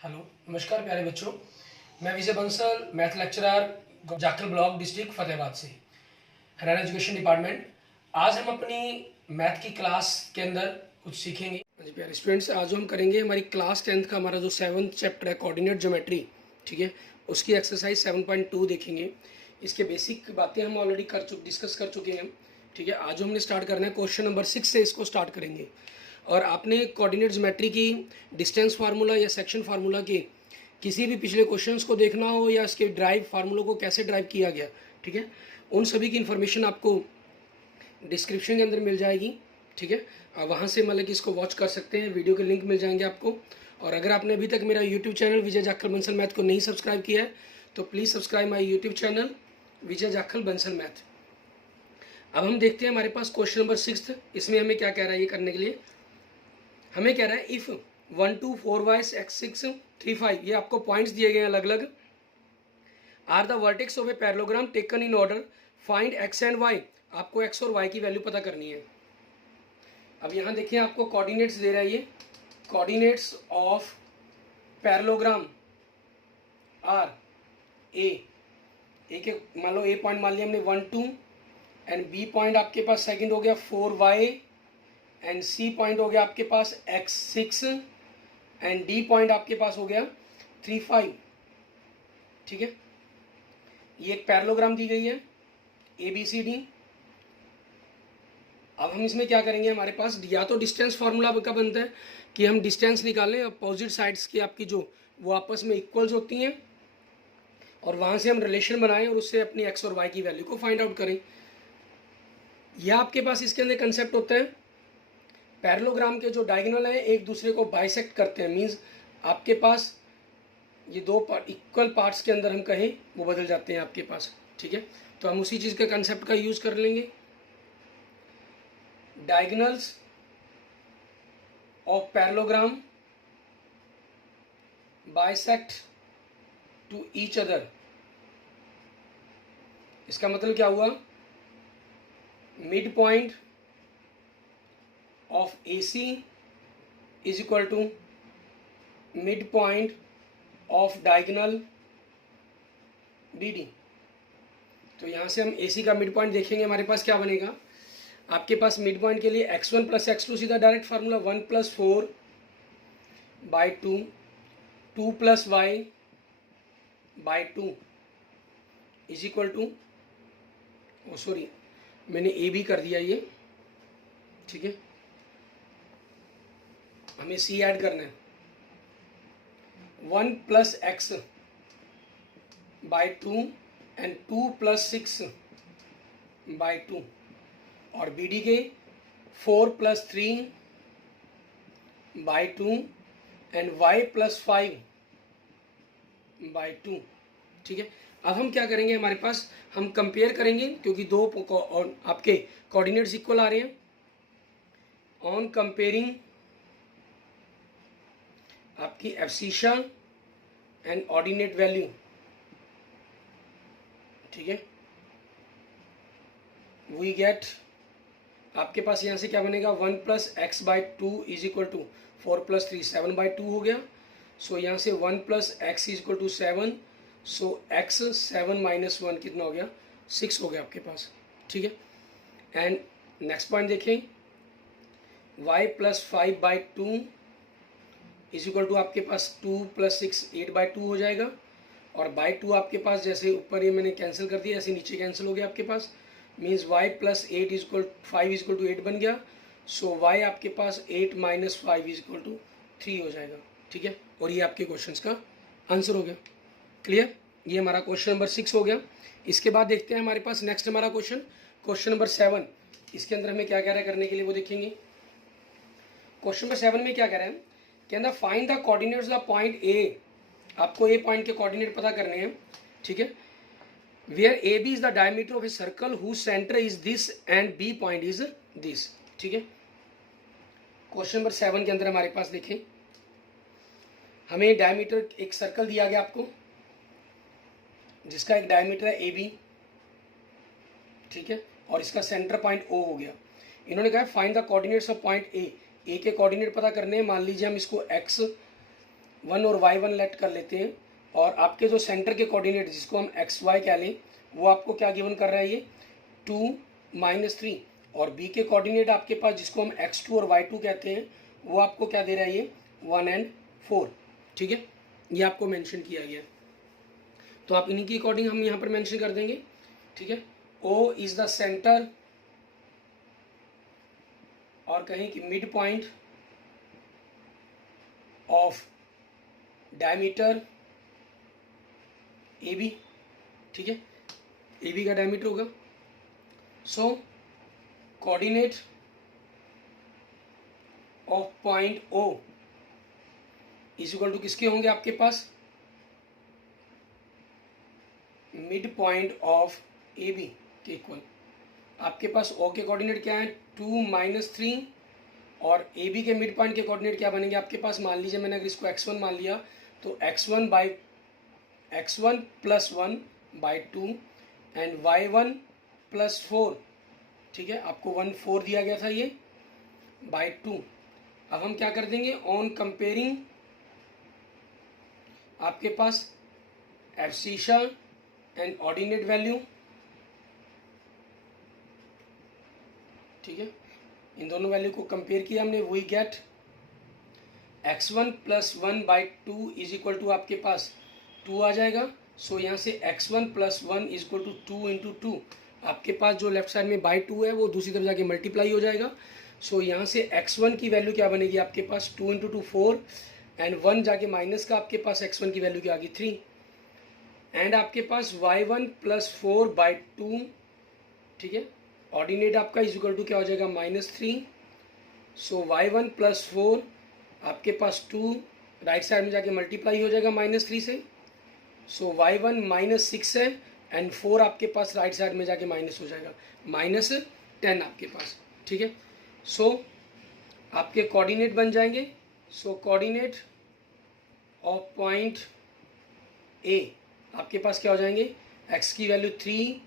Hello, नमस्कार प्यारे बच्चों। मैं Vijay Bansal, math lecturer, Jakhal block, district Fatehabad से, हरियाणा एजुकेशन डिपार्टमेंट। आज हम अपनी मैथ की क्लास के अंदर कुछ सीखेंगे। जी प्यारे स्टूडेंट्स, आज हम करेंगे हमारी क्लास 10th का हमारा जो 7th चैप्टर है कोऑर्डिनेट ज्योमेट्री, ठीक है, उसकी एक्सरसाइज 7.2 देखेंगे। इसके बेसिक बातें हम ऑलरेडी डिस्कस कर चुके हैं, ठीक है। आज हमने स्टार्ट करना है क्वेश्चन नंबर 6 से इसको स्टार्ट करेंगे। और आपने कोऑर्डिनेट ज्योमेट्री की डिस्टेंस फार्मूला या सेक्शन फार्मूला के किसी भी पिछले क्वेश्चंस को देखना हो या इसके ड्राइव फार्मूलों को कैसे ड्राइव किया गया, ठीक है, उन सभी की इन्फॉर्मेशन आपको डिस्क्रिप्शन के अंदर मिल जाएगी, ठीक है। आप वहाँ से मतलब कि इसको वॉच कर सकते हैं, वीडियो के लिंक मिल जाएंगे आपको। और अगर आपने अभी तक मेरा यूट्यूब चैनल विजय जाखल बंसल मैथ को नहीं सब्सक्राइब किया है तो please subscribe my YouTube channel Vijay Jakhal Bansal math. अब हम देखते हैं हमारे पास क्वेश्चन नंबर 6। इसमें हमें क्या कह रहा है ये करने के लिए, हमें कह रहा है इफ़ 1 2 4 y x 6 3 5, ये आपको पॉइंट्स दिए गए हैं अलग अलग, are the vertex of a parallelogram taken in order, find x and y। आपको x और y की वैल्यू पता करनी है। अब यहाँ देखिए आपको कोऑर्डिनेट्स दे रहा है, ये coordinates of parallelogram R A के मान लो ए पॉइंट मान लिया हमने 1 2 एंड बी पॉइंट आपके पास सेकंड हो गया 4y एंड सी पॉइंट हो गया आपके पास x6 एंड डी पॉइंट आपके पास हो गया 3 5, ठीक है। ये एक पैरेललोग्राम दी गई है ABCD। अब हम इसमें क्या करेंगे, हमारे पास या तो डिस्टेंस फार्मूला का बनता है कि हम डिस्टेंस निकालें अपोजिट साइड्स की आपकी जो वो आपस में इक्वल्स होती हैं और वहाँ से हम रिलेशन बनाएं और उससे अपनी x और y की वैल्यू को फाइंड आउट करें। यह आपके पास इसके अंदर कंसेप्ट होता है, पैरेललोग्राम के जो डायगोनल हैं एक दूसरे को बाइसेक्ट करते हैं, मींस आपके पास ये दो इक्वल पार्ट्स के अंदर हम कहें वो बदल जाते हैं आपके पास, ठीक है। तो हम उसी चीज़ के कंसेप्ट का यूज़ कर लेंगे। Diagonals of parallelogram bisect to each other. इसका मतलब क्या हुआ, mid point of AC is equal to midpoint of diagonal BD। तो यहाँ से हम AC का मिड पॉइंट देखेंगे, हमारे पास क्या बनेगा, आपके पास मिड पॉइंट के लिए x1 प्लस x2 सीधा direct formula 1 plus 4 by 2 2 plus y by 2 is equal to, oh sorry मैंने ए भी कर दिया ये, ठीक है, हमें सी ऐड करना है 1 plus x by 2 and 2 plus 6 by 2 और बी डी के 4 plus 3 by 2 and y plus 5 by 2, ठीक है। अब हम क्या करेंगे, हमारे पास हम कंपेयर करेंगे क्योंकि दो आपके कोऑर्डिनेट्स इक्वल आ रहे हैं। ऑन कंपेयरिंग आपकी एब्सिशा एंड ऑर्डिनेट वैल्यू, ठीक है, वी गेट आपके पास यहाँ से क्या बनेगा 1 plus x by 2 is equal to 4 plus 3 7 by 2 हो गया। सो यहाँ से 1 plus x is equal to 7, so x 7 minus 1 कितना हो गया 6 हो गया आपके पास, ठीक है। एंड नेक्स्ट पॉइंट देखें, y plus 5 by 2 is equal to आपके पास 2 प्लस 6 8 बाई 2 हो जाएगा और बाई 2 आपके पास जैसे ऊपर ये मैंने कैंसिल कर दिया ऐसे नीचे कैंसिल हो गया आपके पास, means y plus 8 is equal 5 is equal to 8 बन गया। सो y आपके पास 8 माइनस 5 इज इक्वल टू 3 हो जाएगा, ठीक है। और ये आपके क्वेश्चंस का आंसर हो गया। क्लियर, ये हमारा क्वेश्चन नंबर 6 हो गया। इसके बाद देखते हैं हमारे पास नेक्स्ट हमारा क्वेश्चन नंबर 7। इसके अंदर हमें क्या कह रहा है करने के लिए वो देखेंगे। क्वेश्चन नंबर 7 में क्या कह रहा है, कहना find the coordinates the point A. आपको ए पॉइंट के कोऑर्डिनेट पता करने हैं, ठीक है। Where A B is the diameter of a circle whose centre is this and B point is this, ठीक है। क्वेश्चन नंबर 7 के अंदर हमारे पास देखें, हमें डायमीटर एक सर्कल दिया गया आपको जिसका एक डायमीटर है ए बी, ठीक है, और इसका सेंटर पॉइंट ओ हो गया। इन्होंने कहा find the coordinates of point A. A के कोऑर्डिनेट पता करने हैं, मान लीजिए हम इसको एक्स 1 और y1 लेट कर लेते हैं, और आपके जो सेंटर के कोऑर्डिनेट जिसको हम xy कह लें वो आपको क्या गिवन कर रहा है, ये 2 -3, और b के कोऑर्डिनेट आपके पास जिसको हम x2 और y2 कहते हैं वो आपको क्या दे रहा है, ये 1 और 4। ठीक है, ये आपको मेंशन किया गया, तो आप इन्हीं की अकॉर्डिंग हम यहाँ पर मेंशन कर देंगे। ठीक है, O इज द सेंटर, और कहें कि mid point of diameter AB। ठीक है, AB का डायमीटर होगा। So coordinate of point O is equal to किसके होंगे आपके पास, मिड पॉइंट ऑफ AB के इक्वल। आपके पास O के कोऑर्डिनेट क्या है, 2 - 3, और AB के मिड पॉइंट के कोऑर्डिनेट क्या बनेंगे आपके पास, मान लीजिए मैंने अगर इसको x1 मान लिया तो x1 + 1/2 एंड y1 + 4। ठीक है, आपको 1 4 दिया गया था ये बाई 2। अब हम क्या कर देंगे, ऑन कंपेयरिंग आपके पास एब्सिशा एंड ऑर्डिनेट वैल्यू। ठीक है, इन दोनों वैल्यू को कंपेयर किया हमने, we get x1 + 1/2 is equal to आपके पास 2 आ जाएगा। सो यहाँ से x1 + 1 इज इक्वल टू 2 × 2। आपके पास जो लेफ्ट साइड में /2 है वो दूसरी तरफ जाके मल्टीप्लाई हो जाएगा। सो यहाँ से x1 की वैल्यू क्या बनेगी आपके पास, 2 × 2 4, एंड 1 जाके माइनस का आपके पास x1 की वैल्यू क्या आ गई 3, एंड आपके पास y1 + 4/2। ठीक है, ऑर्डिनेट आपका इज इक्वल टू क्या हो जाएगा, -3। सो y1 + 4 आपके पास 2 राइट साइड में जाके मल्टीप्लाई हो जाएगा -3 से। सो y1 -6 है, एंड 4 आपके पास राइट साइड में जाके माइनस हो जाएगा, -10 आपके पास। ठीक है, सो आपके कोऑर्डिनेट बन जाएंगे। सो कोऑर्डिनेट ऑफ पॉइंट A आपके पास क्या हो जाएंगे, x की वैल्यू 3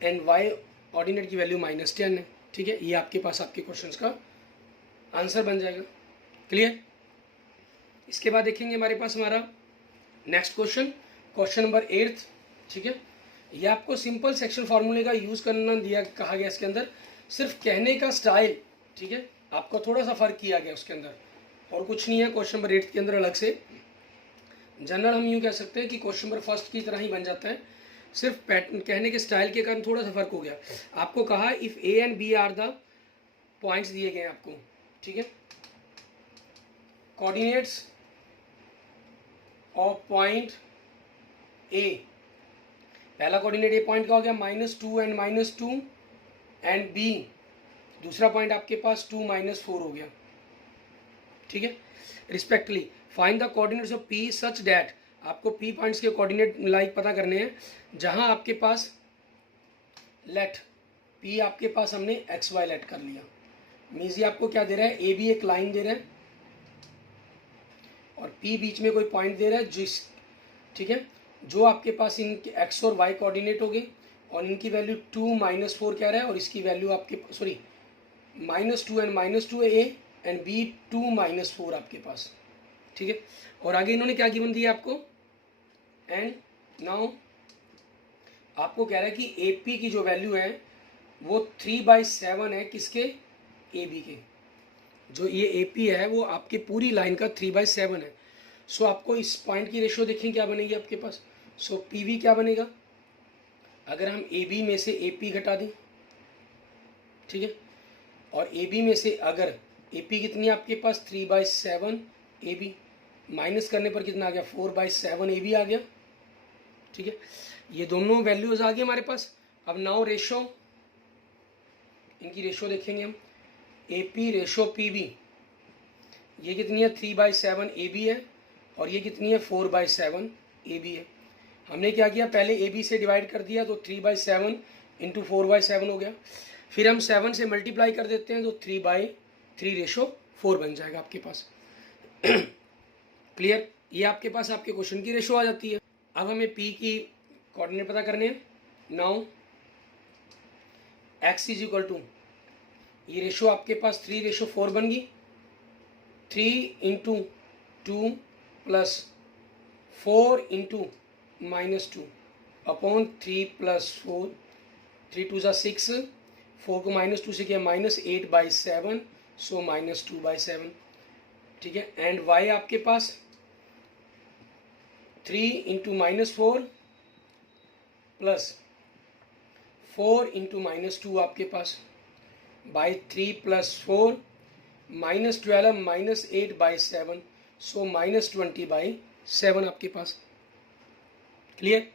एंड y ऑर्डिनेट की वैल्यू -10 है। ठीक है, ये आपके पास आपके क्वेश्चंस का आंसर बन जाएगा। क्लियर। इसके बाद देखेंगे हमारे पास हमारा नेक्स्ट क्वेश्चन नंबर 8। ठीक है, ये आपको सिंपल सेक्शन फार्मूले का यूज़ करना दिया कहा गया इसके अंदर, सिर्फ कहने का स्टाइल। ठीक है, आपको थोड़ा सा फर्क किया गया उसके अंदर, और कुछ नहीं है। क्वेश्चन नंबर 8 के अंदर अलग से जनरल हम यूँ कह सकते हैं कि क्वेश्चन नंबर 1 की तरह ही बन जाता है, सिर्फ पैटर्न कहने के स्टाइल के कारण थोड़ा सा फर्क हो गया। आपको कहा if A and B are the points दिए गए हैं आपको। ठीक है, कोऑर्डिनेट्स ऑफ पॉइंट A, पहला कोऑर्डिनेट A पॉइंट का हो गया -2 एंड -2, एंड B दूसरा पॉइंट आपके पास 2 -4 हो गया। ठीक है, respectively find the coordinates of P such that, आपको P पॉइंट्स के कोऑर्डिनेट लाइक पता करने हैं जहां आपके पास लेट P आपके पास हमने XY लेट कर लिया। मीन्स ये आपको क्या दे रहा है, AB एक लाइन दे रहा है और P बीच में कोई पॉइंट दे रहा है जिस, ठीक है, जो आपके पास इनके x और y कोऑर्डिनेट हो गए, और इनकी वैल्यू 2 -4 कह रहा है, और इसकी वैल्यू आपके सॉरी -2 एंड -2 है A, एंड B 2 -4 आपके पास। ठीक है, और आगे इन्होंने क्या गिवन दिया आपको, एंड नाउ आपको कह रहा है कि AP की जो वैल्यू है वो 3/7 है, किसके, AB के। जो ये AP है वो आपके पूरी लाइन का 3/7 है। सो आपको इस पॉइंट की रेशियो देखें क्या बनेगी आपके पास। सो PV क्या बनेगा, अगर हम AB में से AP घटा दें, ठीक है, और AB में से अगर AP कितनी है आपके पास 3/7 AB, माइनस करने पर कितना आ गया 4/7 AB आ गया। ठीक है, ये दोनों वैल्यूज आ गई हमारे पास। अब नाउ रेशो, इनकी रेशो देखेंगे हम, AP रेशो PB, ये कितनी है 3/7 AB है, और ये कितनी है 4/7 AB है। हमने क्या किया, पहले AB से डिवाइड कर दिया तो 3/7 इंटू 4/7 हो गया, फिर हम 7 से मल्टीप्लाई कर देते हैं तो 3/3 रेशो 4 बन जाएगा आपके पास। क्लियर, ये आपके पास आपके क्वेश्चन की रेशो आ जाती है। अब हमें P की कोऑर्डिनेट पता करने हैं। Now x is equal to, ये रेशो आपके पास 3/4 बन गई, 3 × 2 प्लस 4 इंटू -2 अपॉन 3 प्लस 4, 3 2 6, 4 को -2 से किया -8/7, सो -2/7, ठीक है। एंड y आपके पास 3 इंटू -4 प्लस 4 इंटू -2 आपके पास बाई 3 प्लस 4 -12 -8/7, सो -20/7 आपके पास। क्लियर?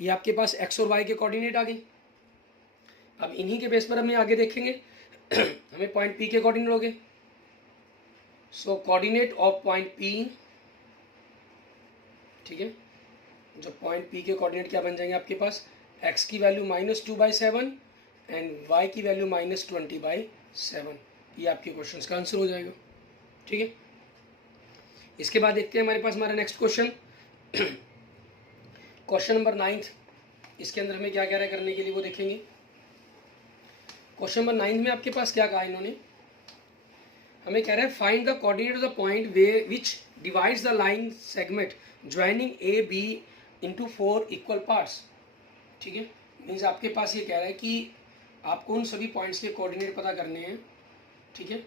ये आपके पास x और y के कोऑर्डिनेट आ गए। अब इन्हीं के बेस पर हमें आगे देखेंगे हमें पॉइंट P के कोऑर्डिनेट हो गए। सो कोऑर्डिनेट ऑफ पॉइंट P, ठीक है, जो पॉइंट P के कोऑर्डिनेट क्या बन जाएंगे आपके पास, x की वैल्यू -2/7 एंड y की वैल्यू -20/7। ये आपके क्वेश्चन का आंसर हो जाएगा, ठीक है। इसके बाद देखते हैं हमारे पास हमारा नेक्स्ट क्वेश्चन क्वेश्चन नंबर 9। इसके अंदर हमें क्या कह रहा है करने के लिए वो देखेंगे। क्वेश्चन नंबर 9 में आपके पास क्या कहा इन्होंने, हमें कह रहा है find the coordinate of the point वे which divides the line segment joining A B into 4 equal parts, ठीक है। मीन्स आपके पास ये कह रहा है कि आपको उन सभी पॉइंट्स के कोऑर्डिनेट पता करने हैं, ठीक है,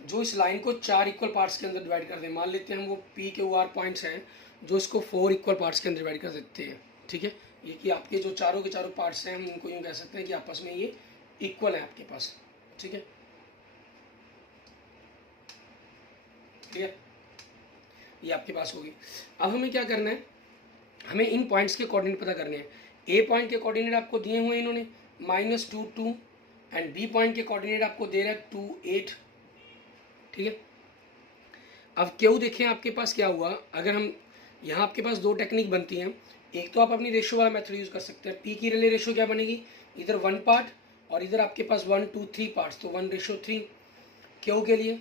जो इस लाइन को 4 इक्वल पार्ट्स के अंदर डिवाइड कर दें। मान लेते हैं हम वो पी के आर पॉइंट्स हैं जो इसको 4 इक्वल पार्ट्स के अंदर डिवाइड कर देते हैं, ठीक है। ये कि आपके जो चारों के चारों पार्ट्स हैं हम उनको यूँ कह सकते हैं कि आपस में ये इक्वल है आपके पास, ठीक है। ठीक है, ये आपके पास होगी। अब हमें क्या करना है, हमें इन पॉइंट्स के कोऑर्डिनेट पता करने हैं। ए पॉइंट के कोऑर्डिनेट आपको दिए हुए हैं इन्होंने -2 2 एंड बी पॉइंट के कोऑर्डिनेट आपको दे रहा है 2 8, ठीक है। अब क्यू देखें आपके पास क्या हुआ, अगर हम यहाँ आपके पास दो टेक्निक बनती हैं। एक तो आप अपनी रेशो वाला मेथड यूज़ कर सकते हैं। पी की रिले रेशो क्या बनेगी, इधर 1 पार्ट और इधर आपके पास 1 2 3 पार्ट्स, तो 1:3। क्यू के लिए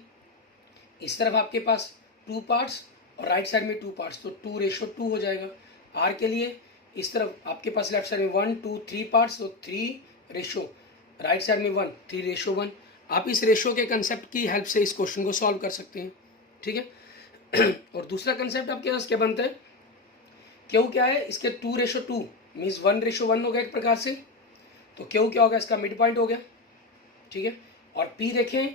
इस तरफ आपके पास 2 पार्ट्स और राइट साइड में 2 पार्ट्स, तो 2:2 हो जाएगा। आर के लिए इस तरफ आपके पास लेफ्ट साइड में 1 2 3 पार्ट्स, तो 3 रेशो, राइट साइड में 1 3:1। आप इस रेशो के कंसेप्ट की हेल्प से इस क्वेश्चन को सॉल्व कर सकते हैं, ठीक है। और दूसरा कंसेप्ट आपके पास क्या बनता है, क्यू क्या है, इसके 2:2 मीन्स 1:1 हो गया एक प्रकार से, तो क्यू क्या होगा, इसका मिड पॉइंट हो गया, ठीक है। और पी देखें,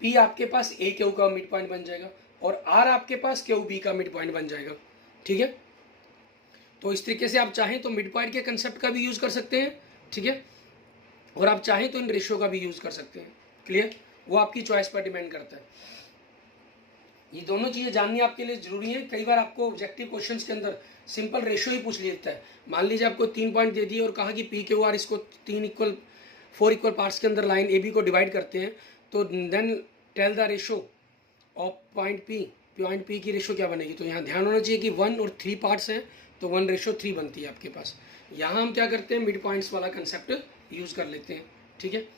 पी आपके पास ए क्यू का मिड पॉइंट बन जाएगा और आर आपके पास क्यू बी का मिड पॉइंट बन जाएगा, ठीक है। तो इस तरीके से आप चाहें तो मिड पॉइंट के कंसेप्ट का भी यूज़ कर सकते हैं, ठीक है, और आप चाहें तो इन रेशियो का भी यूज़ कर सकते हैं। क्लियर? वो आपकी चॉइस पर डिपेंड करता है। ये दोनों चीज़ें जाननी आपके लिए ज़रूरी है। कई बार आपको ऑब्जेक्टिव क्वेश्चंस के अंदर सिंपल रेशियो ही पूछ लेता है। मान लीजिए आपको 3 पॉइंट दे दिए और कहा कि पी क्यू आर इसको 4 इक्वल पार्ट्स के अंदर लाइन ए बी को डिवाइड करते हैं, तो then tell the ratio of point P की रेशो क्या बनेगी। तो यहाँ ध्यान होना चाहिए कि 1 और 3 पार्ट्स हैं, तो 1:3 बनती है आपके पास। यहाँ हम क्या करते हैं, मिड पॉइंट्स वाला कंसेप्ट यूज़ कर लेते हैं, ठीक है।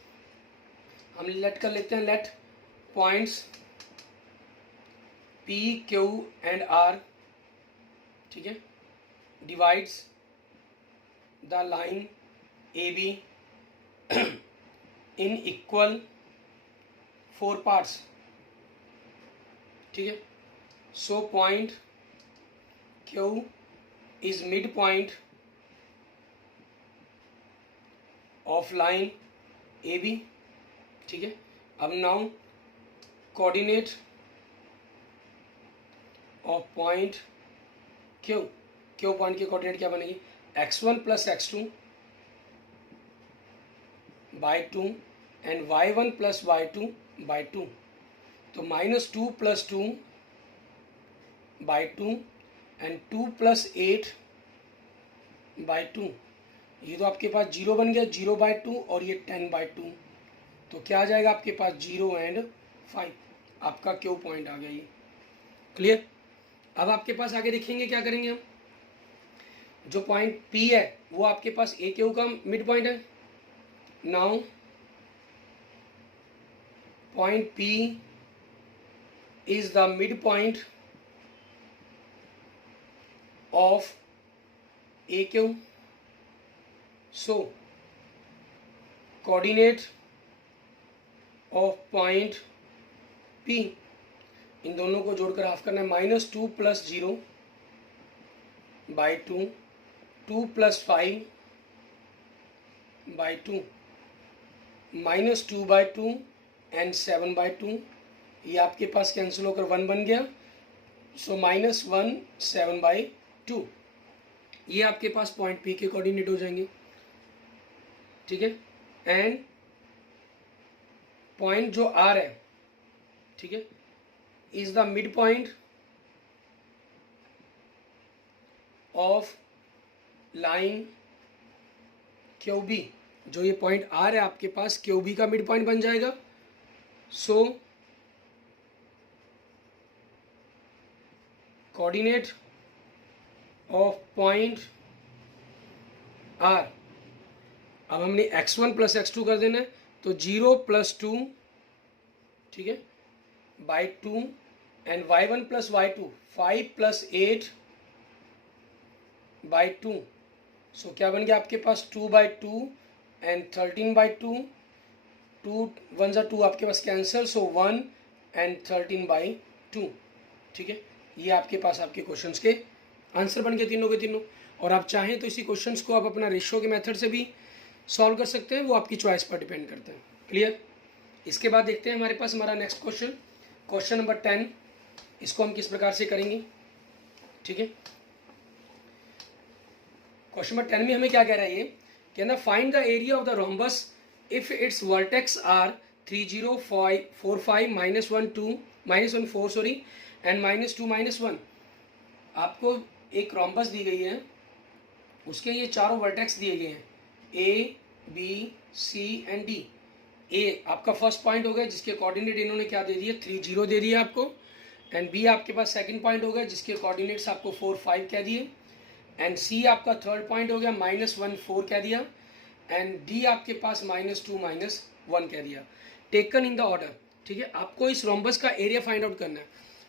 हम लेट कर लेते हैं, let points P, Q and R, ठीक है, divides the line AB in equal 4 parts, ठीक है। So point Q is mid point of line AB, ठीक है। अब now coordinate of point Q point के कोऑर्डिनेट क्या बनेगी, x1 plus x2 by 2 and y1 plus y2 by 2, तो -2 plus 2 by 2 and 2 plus 8 by 2। ये तो आपके पास 0 बन गया, 0/2 और ये 10/2, तो क्या आ जाएगा आपके पास 0 एंड 5। आपका क्यू पॉइंट आ गया ये। क्लियर? अब आपके पास आगे देखेंगे क्या करेंगे हम, जो पॉइंट P है वो आपके पास ए क्यू का मिड पॉइंट है। Now point P is the mid point of A Q, so coordinate of point P, इन दोनों को जोड़कर हाफ करना है, -2 प्लस 0 बाई टू, 2 + 5/2, -2/2 एंड 7/2। ये आपके पास कैंसिल होकर 1 बन गया, सो -1 7/2। ये आपके पास पॉइंट पी के कोऑर्डिनेट हो जाएंगे, ठीक है। एंड पॉइंट जो आर है, ठीक है, is the mid point of line Q B. जो ये पॉइंट आर है आपके पास क्यू बी का मिड पॉइंट बन जाएगा। So coordinate of point R, अब हमने x1 + x2 कर देना है, तो 0 + 2, ठीक है, बाई 2 एंड y1 + y2 5 + 8/2। सो क्या बन गया आपके पास 2/2 एंड 13/2, 2 1 ज़ा 2 आपके पास कैंसिल, सो 1 एंड 13/2, ठीक है। ये आपके पास आपके क्वेश्चंस के आंसर बन गए तीनों के तीनों। और आप चाहें तो इसी क्वेश्चंस को आप अपना रेशियो के मेथड से भी सॉल्व कर सकते हैं, वो आपकी चॉइस पर डिपेंड करते हैं। क्लियर। इसके बाद देखते हैं हमारे पास हमारा नेक्स्ट क्वेश्चन, क्वेश्चन नंबर 10। इसको हम किस प्रकार से करेंगे, ठीक है। क्वेश्चन नंबर 10 में हमें क्या कह रहा है, ये कहना find the area of the rhombus if its vertex are 3 0 5 4 5 -1 2 -1 4 sorry and -2 -1। आपको एक रोम्बस दी गई है, उसके ये चारों वर्टेक्स दिए गए हैं, A B C and D. A आपका फर्स्ट पॉइंट हो गया जिसके कोऑर्डिनेट इन्होंने क्या दे दिए 3 0 दे दिया आपको, एंड बी आपके पास सेकंड पॉइंट हो गया जिसके कोऑर्डिनेट्स आपको 4 5 कह दिए, एंड सी आपका थर्ड पॉइंट हो गया -1 4 कह दिया, एंड डी आपके पास -2 -1 कह दिया। टेकन इन द ऑर्डर, ठीक है। आपको इस रोम्बस का एरिया फाइंड आउट करना है।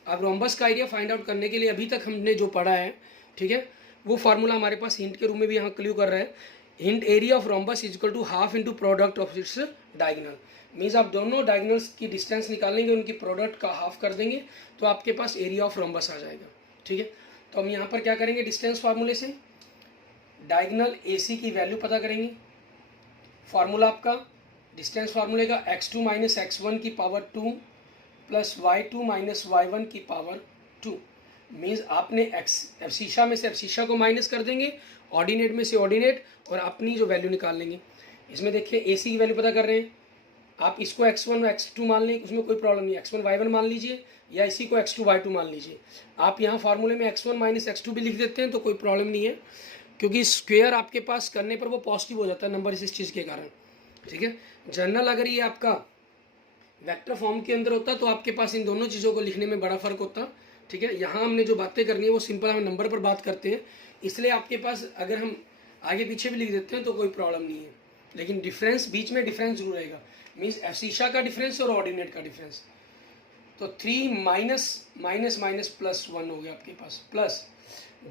अब रोम्बस का एरिया फाइंड आउट करने के लिए अभी तक हमने जो पढ़ा है, ठीक है, वो फार्मूला हमारे पास हिंट के रूप में भी यहाँ क्ल्यू कर रहा है। Hint area of rhombus is equal to half into product of its diagonal. Means आप दोनों डायगोनल्स की डिस्टेंस निकालेंगे, उनकी प्रोडक्ट का हाफ कर देंगे, तो आपके पास एरिया ऑफ रोम्बस आ जाएगा, ठीक है। तो हम यहाँ पर क्या करेंगे, डिस्टेंस फार्मूले से डायगोनल AC की वैल्यू पता करेंगे। फार्मूला आपका डिस्टेंस फार्मूले का x2 - x1 की पावर 2 प्लस y2 - y1 की पावर 2। मीन्स आपने एब्सिशा में से एब्सिशा को माइनस कर देंगे, ऑर्डिनेट में से ऑर्डिनेट, और अपनी जो वैल्यू निकाल लेंगे। इसमें देखिए AC की वैल्यू पता कर रहे हैं, आप इसको x1 और x2 मान लें, उसमें कोई प्रॉब्लम नहीं है। x1 y1 मान लीजिए या इसी को x2 y2 मान लीजिए। आप यहाँ फार्मूले में x1 - x2 भी लिख देते हैं तो कोई प्रॉब्लम नहीं है, क्योंकि स्क्वायर आपके पास करने पर वो पॉजिटिव हो जाता है नंबर इस चीज़ के कारण, ठीक है। जनरल अगर ये आपका वेक्टर फॉर्म के अंदर होता तो आपके पास इन दोनों चीज़ों को लिखने में बड़ा फर्क होता, ठीक है। यहाँ हमने जो बातें करनी है वो सिंपल हम नंबर पर बात करते हैं, इसलिए आपके पास अगर हम आगे पीछे भी लिख देते हैं तो कोई प्रॉब्लम नहीं है, लेकिन डिफरेंस बीच में डिफरेंस जरूर रहेगा। मीन्स एब्सिशा का डिफरेंस और ऑर्डिनेट का डिफरेंस। तो 3 -+1 हो गया आपके पास, प्लस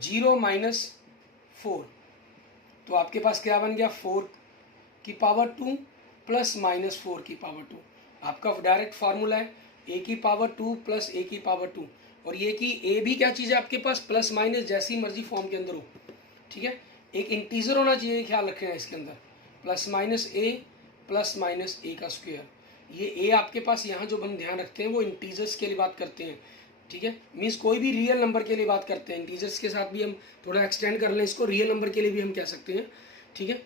0 -4, तो आपके पास क्या बन गया 4 की पावर 2 प्लस -4 की पावर 2। आपका डायरेक्ट फार्मूला है a की पावर 2 प्लस a की पावर 2, और ये कि a भी क्या चीज़ है आपके पास प्लस माइनस जैसी मर्जी फॉर्म के अंदर हो, ठीक है। एक इंटीजर होना चाहिए, ख्याल रखना है इसके अंदर, +-a प्लस -a का स्क्वायर। ये a आपके पास यहाँ जो हम ध्यान रखते हैं वो इंटीजर्स के लिए बात करते हैं, ठीक है। मीन्स कोई भी रियल नंबर के लिए बात करते हैं, इंटीजर्स के साथ भी हम थोड़ा एक्सटेंड कर लें इसको, रियल नंबर के लिए भी हम कह सकते हैं, ठीक है।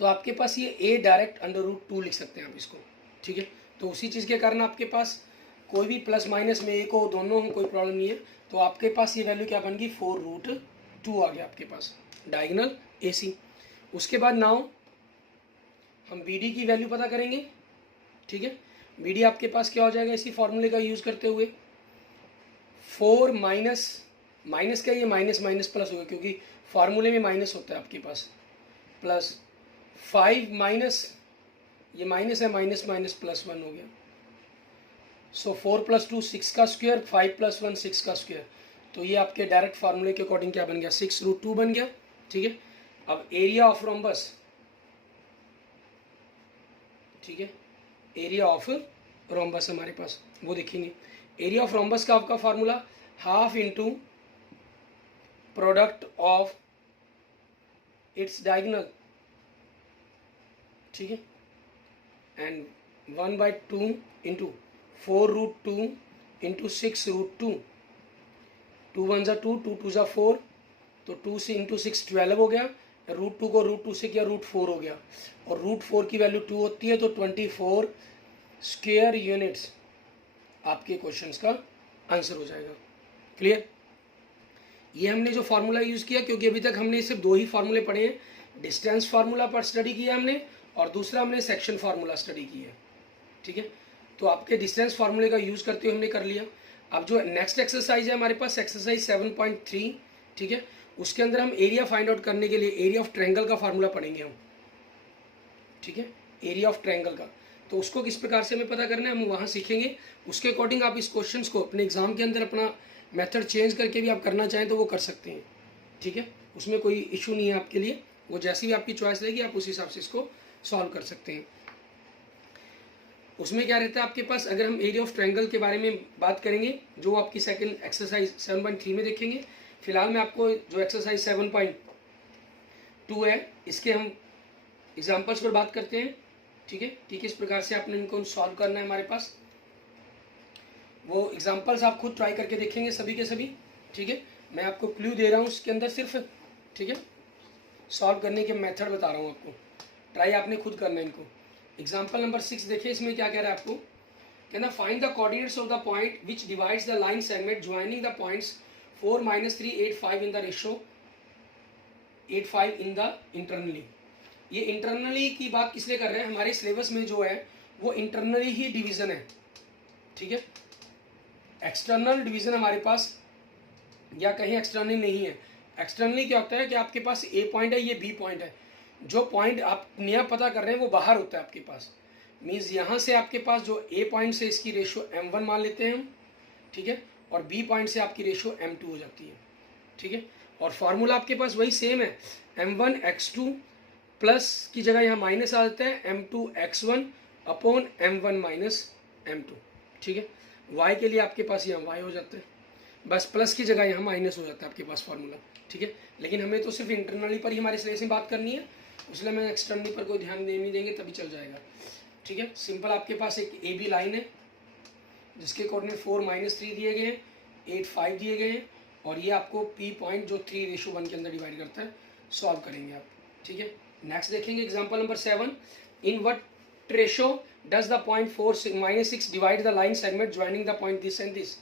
तो आपके पास ये a डायरेक्ट √2 लिख सकते हैं आप इसको, ठीक है। तो उसी चीज़ के कारण आपके पास कोई भी प्लस माइनस में एक हो, दोनों हो, कोई प्रॉब्लम नहीं है। तो आपके पास ये वैल्यू क्या बन गई 4√2 आ गया आपके पास डायगोनल AC। उसके बाद नाउ हम BD की वैल्यू पता करेंगे, ठीक है। BD आपके पास क्या हो जाएगा इसी फॉर्मूले का यूज़ करते हुए, 4 माइनस का ये माइनस प्लस होगा क्योंकि फार्मूले में माइनस होता है आपके पास, प्लस 5 माइनस ये माइनस है, माइनस +1 हो गया। सो 4 + 2 6 का स्क्वायर, 5 + 1 6 का स्क्वायर। तो ये आपके डायरेक्ट फार्मूले के अकॉर्डिंग क्या बन गया 6√2 बन गया, ठीक है। अब एरिया ऑफ रोम्बस, ठीक है, एरिया ऑफ रोम्बस हमारे पास वो देखेंगे। एरिया ऑफ रोम्बस का आपका formula half into product of its diagonal, ठीक है, एंड 1/2 इंटू 4√2 इंटू 6√2, 2 1 जा 2, 2 2 जा 4, तो 2 से इंटू 6 12 हो गया, √2 को √2 से किया √4 हो गया, और √4 की वैल्यू 2 होती है, तो 24 स्क्वायर यूनिट्स आपके क्वेश्चंस का आंसर हो जाएगा। क्लियर? ये हमने जो फार्मूला यूज़ किया, क्योंकि अभी तक हमने सिर्फ 2 ही फार्मूले पढ़े हैं, डिस्टेंस फार्मूला पर स्टडी किया हमने, और दूसरा हमने सेक्शन फार्मूला स्टडी किया है, ठीक है। तो आपके डिस्टेंस फार्मूले का यूज़ करते हुए हमने कर लिया। अब जो नेक्स्ट एक्सरसाइज है हमारे पास, एक्सरसाइज 7.3, ठीक है, उसके अंदर हम एरिया फाइंड आउट करने के लिए एरिया ऑफ ट्रायंगल का फार्मूला पढ़ेंगे हम, ठीक है, एरिया ऑफ ट्रायंगल का। तो उसको किस प्रकार से हमें पता करना है हम वहाँ सीखेंगे। उसके अकॉर्डिंग आप इस क्वेश्चंस को अपने एग्जाम के अंदर अपना मेथड चेंज करके भी आप करना चाहें तो वो कर सकते हैं, ठीक है, उसमें कोई इशू नहीं है आपके लिए। वो जैसी भी आपकी चॉइस रहेगी आप उस हिसाब से इसको सॉल्व कर सकते हैं। उसमें क्या रहता है आपके पास, अगर हम एरिया ऑफ ट्रायंगल के बारे में बात करेंगे जो आपकी सेकंड एक्सरसाइज 7.3 में देखेंगे। फिलहाल मैं आपको जो एक्सरसाइज 7.2 है इसके हम एग्जाम्पल्स पर बात करते हैं, ठीक है, ठीक है। इस प्रकार से आपने इनको सॉल्व करना है हमारे पास। वो एग्जाम्पल्स आप खुद ट्राई करके देखेंगे सभी के सभी, ठीक है। मैं आपको क्लू दे रहा हूँ उसके अंदर सिर्फ, ठीक है, सॉल्व करने के मेथड बता रहा हूँ आपको, ट्राई आपने खुद करना है इनको। एग्जाम्पल नंबर 6 देखिए, इसमें क्या कह रहा है आपको, कहना find the coordinates of the point which divides the line segment joining the points 4 - 3 8 5 in the ratio 8 5 in the internally. ये इंटरनली की बात किस लिए कर रहे हैं, हमारे सिलेबस में जो है वो इंटरनली ही डिवीजन है, ठीक है। एक्सटर्नल डिवीजन हमारे पास या कहीं एक्सटर्नल नहीं है। एक्सटर्नली क्या होता है कि आपके पास ए पॉइंट है, ये बी पॉइंट है, जो पॉइंट आप नया पता कर रहे हैं वो बाहर होता है आपके पास। मीन्स यहाँ से आपके पास जो ए पॉइंट से इसकी रेशो m1 मान लेते हैं हम, ठीक है, और बी पॉइंट से आपकी रेशो m2 हो जाती है, ठीक है। और फार्मूला आपके पास वही सेम है, m1 x2 प्लस की जगह यहाँ माइनस आ जाता है m2 x1 upon m1 minus m2, ठीक है। y के लिए आपके पास यहाँ y हो जाता है, बस प्लस की जगह यहाँ माइनस हो जाता है आपके पास फार्मूला, ठीक है। लेकिन हमें तो सिर्फ इंटरनली पर ही हमारे सिलेबस में बात करनी है, इसलिए मैं एक्सटर्नली पर कोई ध्यान नहीं देंगे तभी चल जाएगा, ठीक है। सिंपल आपके पास एक ए बी लाइन है जिसके कोऑर्डिनेट 4 - 3 दिए गए हैं, 8 5 दिए गए हैं, और ये आपको पी पॉइंट जो 3:1 के अंदर डिवाइड करता है सॉल्व करेंगे आप, ठीक है। नेक्स्ट देखेंगे example number 7, in what ratio does the point 4 - 6 divide the line segment joining the point this and this.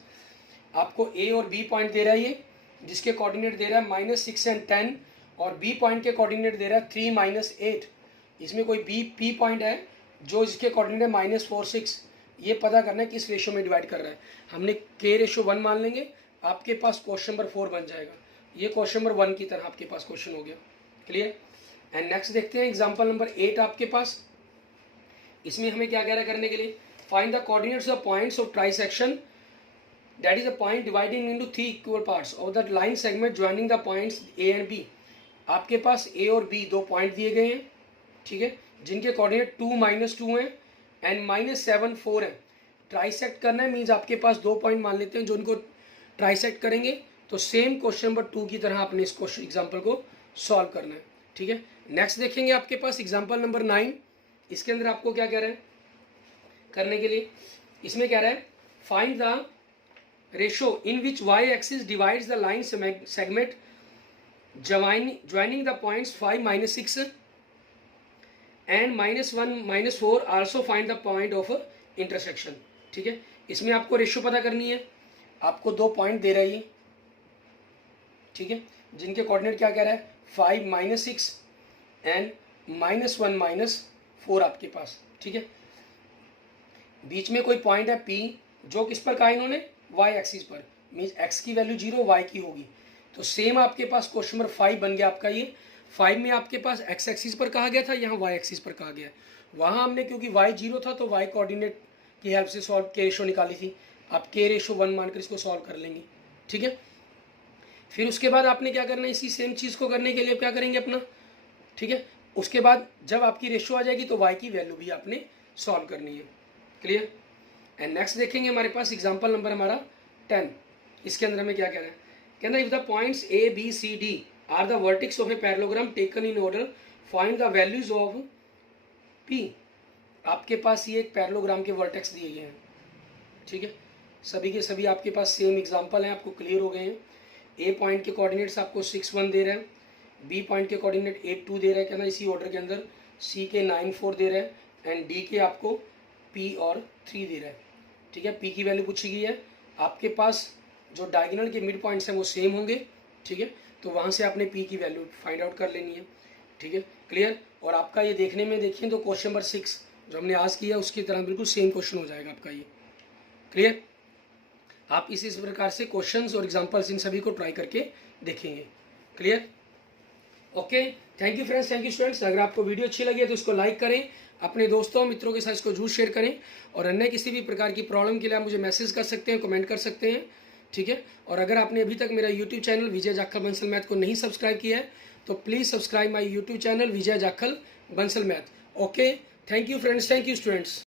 आपको ए और बी पॉइंट दे रहा है ये, जिसके कोऑर्डिनेट दे रहा है -6 एंड 10, और बी पॉइंट के कोऑर्डिनेट दे रहा है 3 - 8। इसमें कोई बी पी पॉइंट है जो इसके कोऑर्डिनेट है -4 6, ये पता करना है किस रेशो में डिवाइड कर रहा है। हमने k/1 मान लेंगे, आपके पास क्वेश्चन नंबर 4 बन जाएगा। ये क्वेश्चन नंबर 1 की तरह आपके पास क्वेश्चन हो गया, क्लियर। एंड नेक्स्ट देखते हैं एग्जाम्पल नंबर 8 आपके पास। इसमें हमें क्या कह रहा है करने के लिए, find the coordinates of points of trisection that is a point dividing into 3 equal parts of the line segment joining the points A and B। आपके पास A और B दो पॉइंट दिए गए हैं, ठीक है, जिनके कोऑर्डिनेट 2 - 2 हैं एंड -7 4 है। ट्राइसेक्ट करना है मीन्स आपके पास दो पॉइंट मान लेते हैं जो इनको ट्राइसेक्ट करेंगे, तो सेम क्वेश्चन नंबर 2 की तरह आपने इस क्वेश्चन एग्जाम्पल को सॉल्व करना है, ठीक है। नेक्स्ट देखेंगे आपके पास एग्जाम्पल नंबर 9। इसके अंदर आपको क्या कह रहा है करने के लिए, इसमें कह रहा है find the ratio in which y-axis divides the line segment joining the points 5 - 6 and -1 - 4, also find the point of intersection, ठीक है। इसमें आपको रेशियो पता करनी है, आपको दो पॉइंट दे रही है, ठीक है, जिनके कोऑर्डिनेट क्या कह रहा है 5 - 6 एंड -1 - 4 आपके पास, ठीक है। बीच में कोई पॉइंट है P जो किस पर कहा इन्होंने y एक्सिस पर, मीन्स x की वैल्यू 0 y की होगी। तो सेम आपके पास क्वेश्चन नंबर 5 बन गया आपका। ये 5 में आपके पास x एक्सिस पर कहा गया था, यहाँ y एक्सिस पर कहा गया। वहाँ हमने क्योंकि y 0 था तो y कोऑर्डिनेट की हेल्प से सॉल्व के रेशो निकाली थी। आप k/1 मानकर इसको सॉल्व कर लेंगे, ठीक है। फिर उसके बाद आपने क्या करना है, इसी सेम चीज़ को करने के लिए क्या करेंगे अपना, ठीक है। उसके बाद जब आपकी रेशो आ जाएगी तो y की वैल्यू भी आपने सॉल्व करनी है, क्लियर। एंड नेक्स्ट देखेंगे हमारे पास एग्जाम्पल नंबर हमारा 10। इसके अंदर हमें क्या कह रहा है, कहना if the points A B C D are the vertices of a parallelogram taken in order find the values of P. आपके पास ये एक पैरेललोग्राम के वर्टेक्स दिए गए हैं, ठीक है, सभी के सभी आपके पास सेम एग्जांपल हैं, आपको क्लियर हो गए हैं। ए पॉइंट के कोऑर्डिनेट्स आपको 6 1 दे रहे हैं, बी पॉइंट के कोऑर्डिनेट 8 2 दे रहा है, कहना इसी ऑर्डर के अंदर, सी के 9 4 दे रहा है एंड डी के आपको पी और 3 दे रहा है, ठीक है। पी की वैल्यू पूछी गई है, आपके पास जो डायगोनल के मिड पॉइंट्स हैं वो सेम होंगे, ठीक है, तो वहाँ से आपने पी की वैल्यू फाइंड आउट कर लेनी है, ठीक है, क्लियर। और आपका ये देखने में देखिए तो क्वेश्चन नंबर 6 जो हमने आज किया उसकी तरह बिल्कुल सेम क्वेश्चन हो जाएगा आपका ये, क्लियर। आप इसी प्रकार से क्वेश्चंस और एग्जांपल्स इन सभी को ट्राई करके देखेंगे, clear. Okay, thank you friends, thank you students. अगर आपको वीडियो अच्छी लगी है तो इसको लाइक करें, अपने दोस्तों मित्रों के साथ इसको जरूर शेयर करें, और अन्य किसी भी प्रकार की प्रॉब्लम के लिए आप मुझे मैसेज कर सकते हैं, कमेंट कर सकते हैं, ठीक है। और अगर आपने अभी तक मेरा यूट्यूब चैनल विजय जाखल बंसल मैथ को नहीं सब्सक्राइब किया है तो please subscribe my YouTube channel Vijay Jakhal Bansal math. Okay, thank you friends, thank you students.